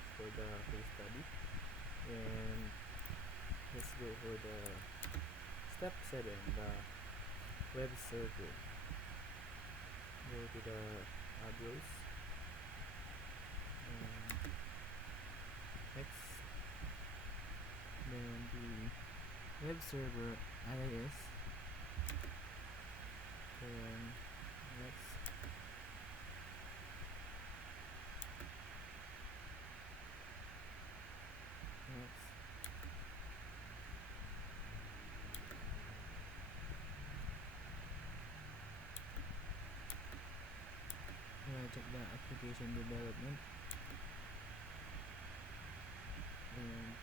back for the case study, and let's go for the step 7, the web server. Go to the address and next, then the web server IIS, then next, check the application development, and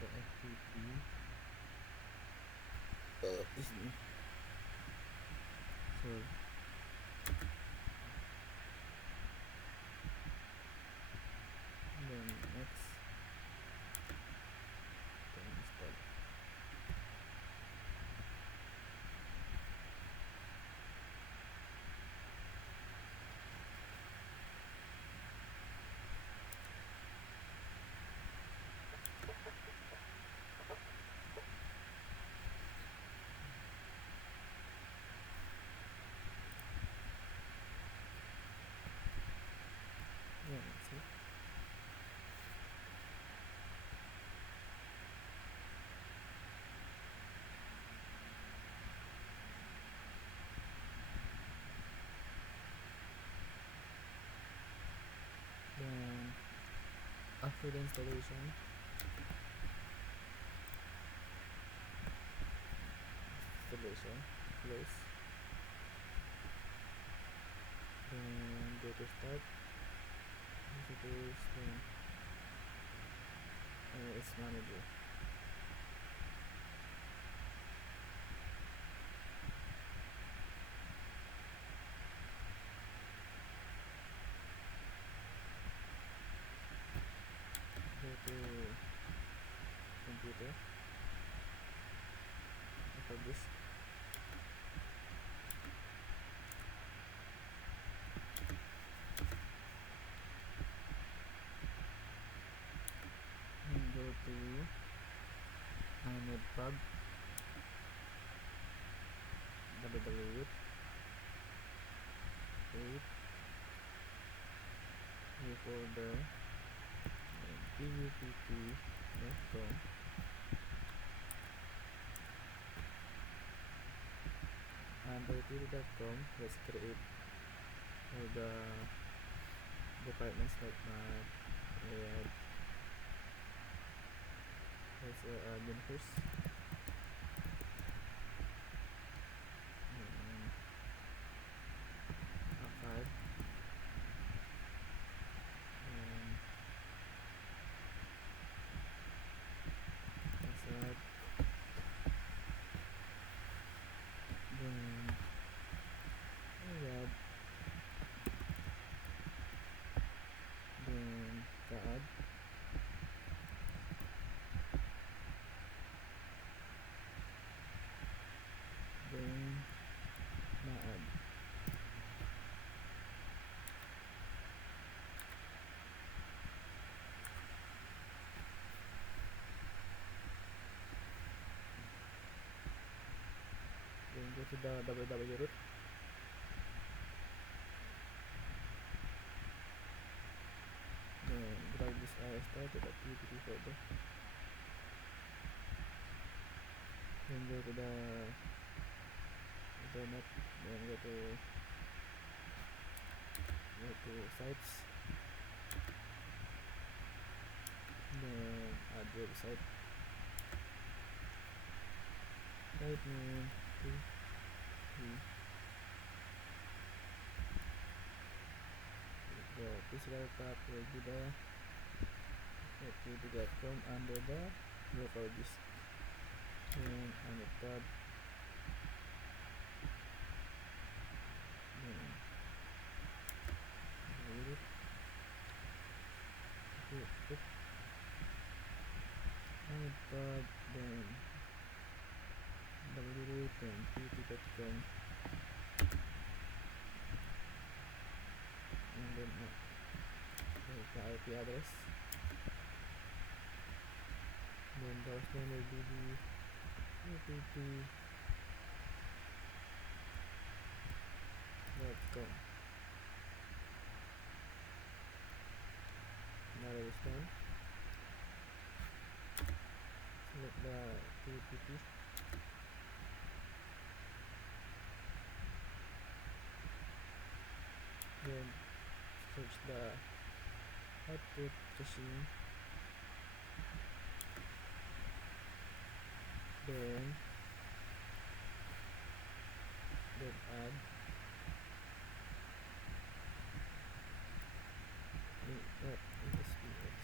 the FTP is so then next, then install. Yeah, that's it. Then after the installation, close, then go to start, visitors, then it's manager. Go to computer, after this, and go to notepad, www, new folder, pupt.com, under pupt.com, let's create all the departments like math, let's admin first, archive, and password, then web, then CAD, then MAAD. Then go to the www root, then drag this ISTAR to the PPT folder, then go to the internet, then go to sites, then add website, type name 2, 3, the physical path will be the FTP.com under the local disk, then on the tab, then delete it, on the tab, then www.ppt Petcom, and then the IP address, then the host name will be the apt.com. Now that is done, select the TTP, then search the output caching, then add ASPX.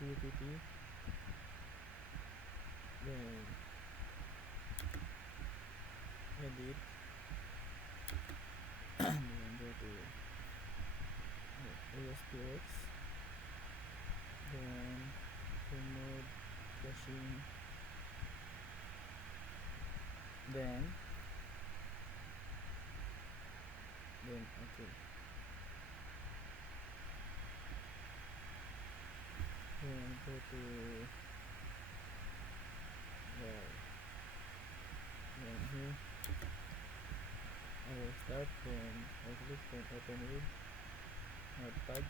TTP, then edit, and then go to ASPX, then remove caching, then okay, then go to then here I will start, then I click, then open with notepad,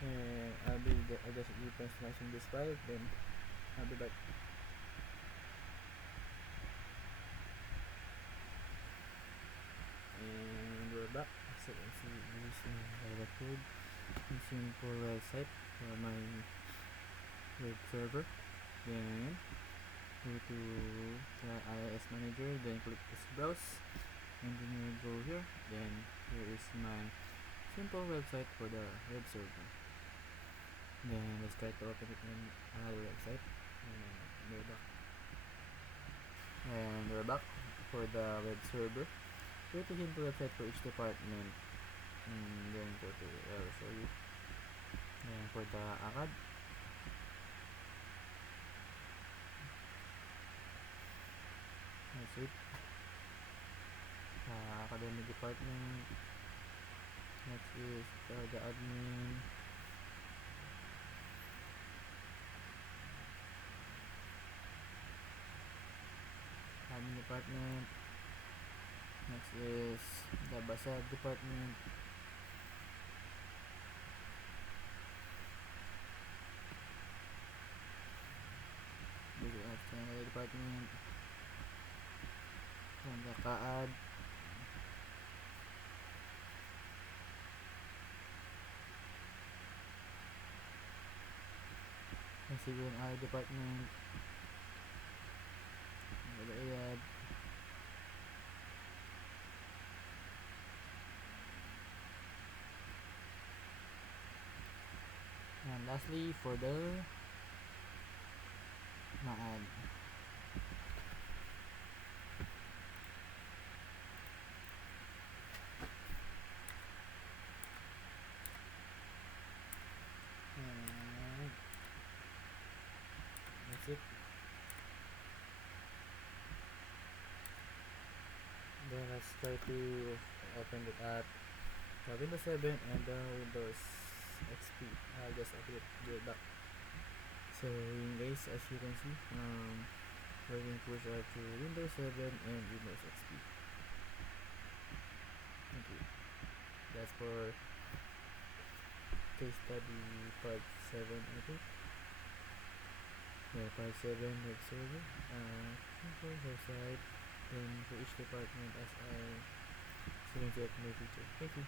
and I'll just be transferring this file, then I'll be back. And we're back. So you can see this is the code. It's simple website for my web server. Then go to the IIS manager, then click this browse, and then you go here. Then here is my simple website for the web server. Then let's try to open it in another website. And we're back for the web server. Pretty simple website for each department. And then go to I'll show you. Then for the ACAD, that's it. Academic department. Next is the admin. Admin department. Next is the BASAG department. Visual department. And the CAAD. The Civil and I department. The AAD. And lastly, for the MAAD. And that's it. Then let's try to open it at Windows 7 and Windows XP. I'll just update it back. So guys, as you can see, we're going to push out to Windows 7 and Windows XP. Thank you. That's for case study part 7, I think. Yeah, part 7 web server. Simple website. Then for each department as I student at my teacher. Thank you.